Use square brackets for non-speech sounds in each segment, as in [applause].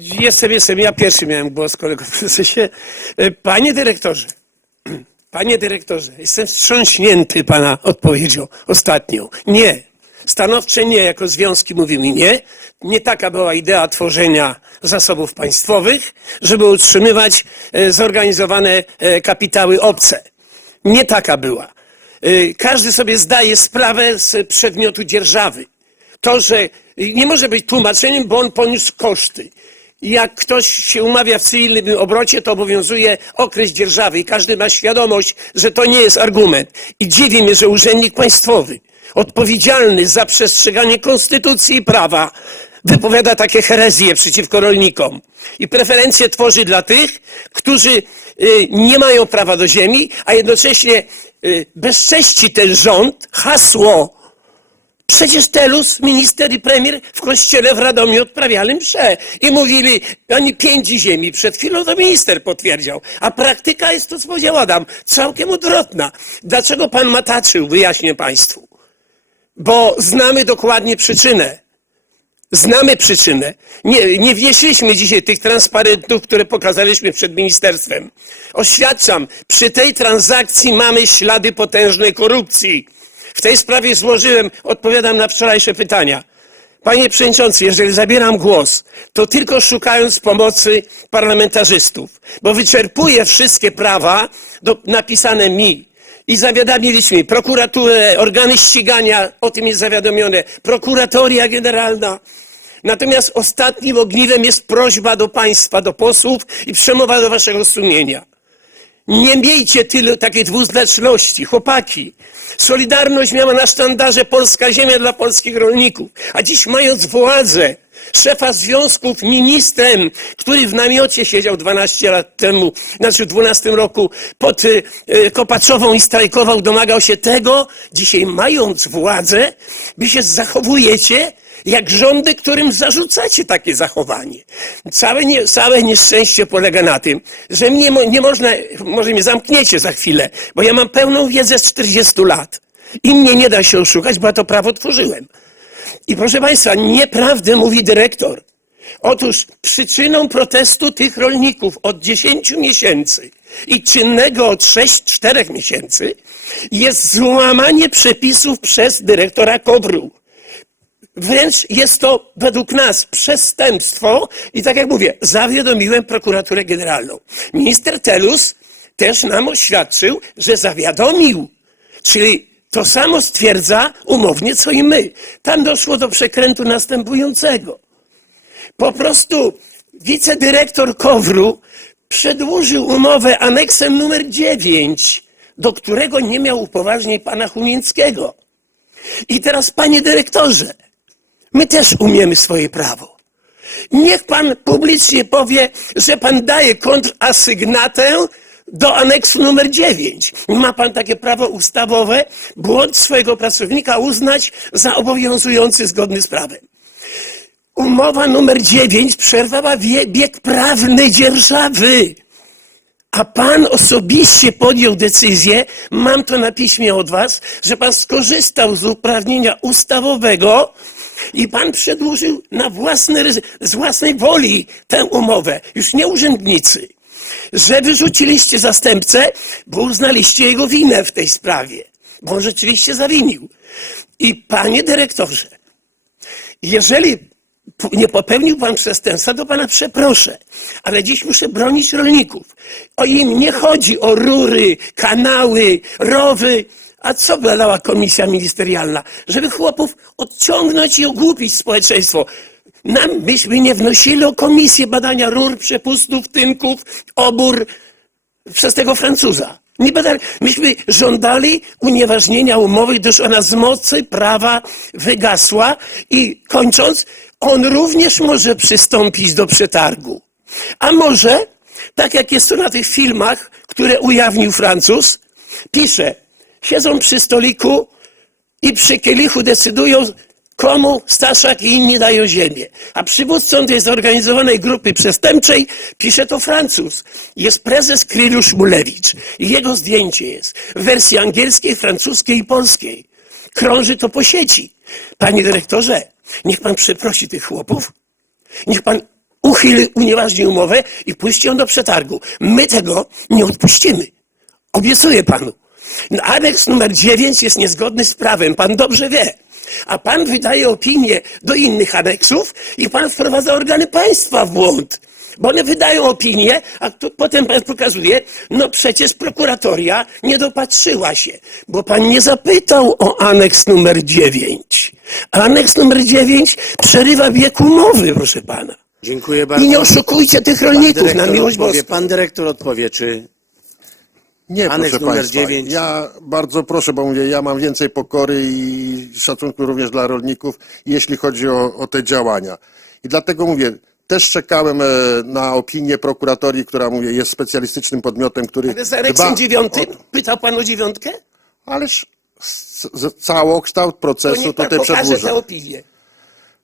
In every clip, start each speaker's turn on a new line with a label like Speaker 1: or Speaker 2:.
Speaker 1: Jestem, jestem. Ja pierwszy miałem głos, kolego prezesie. E, Panie dyrektorze, [clears throat] panie dyrektorze, jestem wstrząśnięty pana odpowiedzią ostatnią. Nie. Stanowcze nie, jako związki mówimy nie. Nie taka była idea tworzenia zasobów państwowych, żeby utrzymywać e, zorganizowane e, kapitały obce. Nie taka była. Każdy sobie zdaje sprawę z przedmiotu dzierżawy. To, że nie może być tłumaczeniem, bo on poniósł koszty. Jak ktoś się umawia w cywilnym obrocie, to obowiązuje okres dzierżawy i każdy ma świadomość, że to nie jest argument. I dziwi mnie, że urzędnik państwowy, odpowiedzialny za przestrzeganie konstytucji i prawa, wypowiada takie herezje przeciwko rolnikom. I preferencje tworzy dla tych, którzy y, nie mają prawa do ziemi, a jednocześnie y, bezcześci ten rząd, hasło Przecież Telus, minister i premier w kościele w Radomiu odprawiali msze i mówili, oni pięć ziemi. Przed chwilą to minister potwierdził. A praktyka jest to, co powiedział Adam, całkiem odwrotna. Dlaczego pan mataczył, wyjaśnię państwu. Bo znamy dokładnie przyczynę. Znamy przyczynę. Nie, nie wnieśliśmy dzisiaj tych transparentów, które pokazaliśmy przed ministerstwem. Oświadczam, przy tej transakcji mamy ślady potężnej korupcji. W tej sprawie złożyłem, odpowiadam na wczorajsze pytania. Panie Przewodniczący, jeżeli zabieram głos, to tylko szukając pomocy parlamentarzystów, bo wyczerpuję wszystkie prawa do, napisane mi. I zawiadomiliśmy prokuraturę, organy ścigania, o tym jest zawiadomione, prokuratoria generalna. Natomiast ostatnim ogniwem jest prośba do państwa, do posłów i przemowa do waszego sumienia. Nie miejcie tyle takiej dwuznaczności, chłopaki. Solidarność miała na sztandarze polska ziemia dla polskich rolników, a dziś mając władzę szefa związków ministrem, który w namiocie siedział 12 lat temu, znaczy w 12 roku pod y, Kopaczową i strajkował, domagał się tego, dzisiaj mając władzę, wy się zachowujecie jak rządy, którym zarzucacie takie zachowanie. Całe, nie, całe nieszczęście polega na tym, że mnie nie można, może mnie zamkniecie za chwilę, bo ja mam pełną wiedzę z 40 lat. I mnie nie da się oszukać, bo ja to prawo tworzyłem. I proszę Państwa, nieprawdę mówi dyrektor. Otóż przyczyną protestu tych rolników od 10 miesięcy i czynnego od 6-4 miesięcy jest złamanie przepisów przez dyrektora Kobru. Wręcz jest to według nas przestępstwo i tak jak mówię, zawiadomiłem prokuraturę generalną. Minister Telus też nam oświadczył, że zawiadomił, czyli to samo stwierdza umownie co i my. Tam doszło do przekrętu następującego. Po prostu wicedyrektor Kowru przedłużył umowę aneksem numer 9, do którego nie miał upoważnień pana Chumińskiego. I teraz, panie dyrektorze, my też umiemy swoje prawo. Niech pan publicznie powie, że pan daje kontrasygnatę do aneksu numer 9. Ma pan takie prawo ustawowe, błąd swojego pracownika uznać za obowiązujący zgodny z prawem. Umowa numer 9 przerwała bieg prawny dzierżawy. A pan osobiście podjął decyzję, mam to na piśmie od was, że pan skorzystał z uprawnienia ustawowego i pan przedłużył na własne, z własnej woli tę umowę, już nie urzędnicy, że wyrzuciliście zastępcę, bo uznaliście jego winę w tej sprawie, bo on rzeczywiście zawinił. I panie dyrektorze, jeżeli nie popełnił pan przestępstwa, to pana przeproszę, ale dziś muszę bronić rolników. O im nie chodzi o rury, kanały, rowy. A co badała komisja ministerialna? Żeby chłopów odciągnąć i ogłupić społeczeństwo. Nam, myśmy nie wnosili o komisję badania rur, przepustów, tynków, obór przez tego Francuza. Nie badali. Myśmy żądali unieważnienia umowy, gdyż ona z mocy prawa wygasła i kończąc, on również może przystąpić do przetargu. A może, tak jak jest to na tych filmach, które ujawnił Francuz, pisze, siedzą przy stoliku i przy kielichu decydują, komu Staszak i inni dają ziemię. A przywódcą tej zorganizowanej grupy przestępczej pisze to Francuz. Jest prezes Kryliusz Mulewicz. Jego zdjęcie jest w wersji angielskiej, francuskiej i polskiej. Krąży to po sieci. Panie dyrektorze, niech pan przeprosi tych chłopów. Niech pan uchyl, unieważni umowę i puści ją do przetargu. My tego nie odpuścimy. Obiecuję panu. Aneks numer 9 jest niezgodny z prawem, pan dobrze wie. A pan wydaje opinie do innych aneksów i pan wprowadza organy państwa w błąd. Bo one wydają opinie, a tu, potem pan pokazuje, no przecież prokuratoria nie dopatrzyła się, bo pan nie zapytał o aneks numer 9. Aneks numer 9 przerywa bieg umowy, proszę pana.
Speaker 2: Dziękuję bardzo.
Speaker 1: I nie oszukujcie tych rolników, na miłość
Speaker 2: odpowie,
Speaker 1: boską.
Speaker 2: Pan dyrektor odpowie, czy
Speaker 3: Nie,
Speaker 2: Aneks
Speaker 3: proszę
Speaker 2: numer
Speaker 3: Państwa.
Speaker 2: 9.
Speaker 3: Ja bardzo proszę, bo mówię, ja mam więcej pokory i szacunku również dla rolników, jeśli chodzi o, o te działania. I dlatego mówię, też czekałem e, na opinię prokuratorii, która mówię, jest specjalistycznym podmiotem, który
Speaker 1: Ale z aneksem
Speaker 3: dba
Speaker 1: dziewiątym,
Speaker 3: o-
Speaker 1: pytał pan o dziewiątkę?
Speaker 3: Ależ z, z, całokształt
Speaker 1: To
Speaker 3: procesu
Speaker 1: niech pan
Speaker 3: tutaj
Speaker 1: pokaże
Speaker 3: przedłuża.
Speaker 1: tę opinię.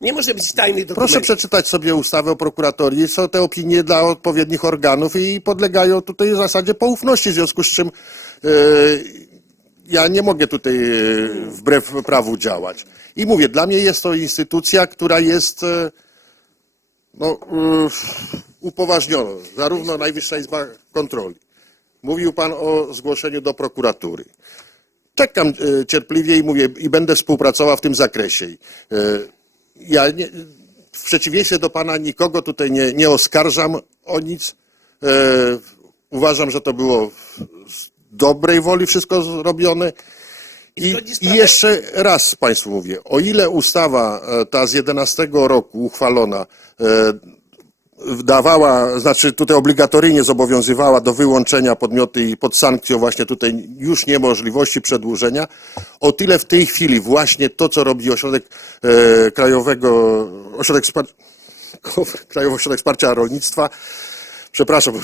Speaker 1: Nie może być tajnych dokumentów.
Speaker 3: Proszę przeczytać sobie ustawę o prokuratorii. Są te opinie dla odpowiednich organów i podlegają tutaj zasadzie poufności, w związku z czym e, ja nie mogę tutaj e, wbrew prawu działać. I mówię, dla mnie jest to instytucja, która jest e, no, upoważniona, zarówno Najwyższa Izba Kontroli. Mówił Pan o zgłoszeniu do prokuratury. Czekam cierpliwie i mówię, i będę współpracował w tym zakresie. Ja nie, w przeciwieństwie do pana nikogo tutaj nie, nie oskarżam o nic. E, uważam, że to było z dobrej woli wszystko zrobione. I, I jeszcze raz Państwu mówię, o ile ustawa e, ta z 11 roku uchwalona e, dawała, znaczy tutaj obligatoryjnie zobowiązywała do wyłączenia podmioty i pod sankcją właśnie tutaj już niemożliwości przedłużenia, o tyle w tej chwili właśnie to, co robi ośrodek e, krajowego, ośrodek wspar- [laughs] Krajowy Ośrodek Wsparcia Rolnictwa, przepraszam,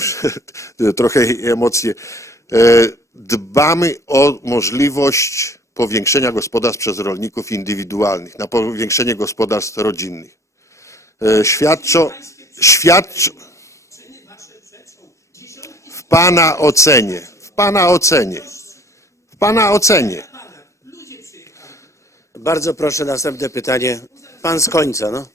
Speaker 3: [laughs] trochę emocje, e, dbamy o możliwość powiększenia gospodarstw przez rolników indywidualnych, na powiększenie gospodarstw rodzinnych. E, Świadczą, świadczą w Pana ocenie, w Pana ocenie, w Pana ocenie.
Speaker 2: bardzo proszę następne pytanie. Pan z końca, no.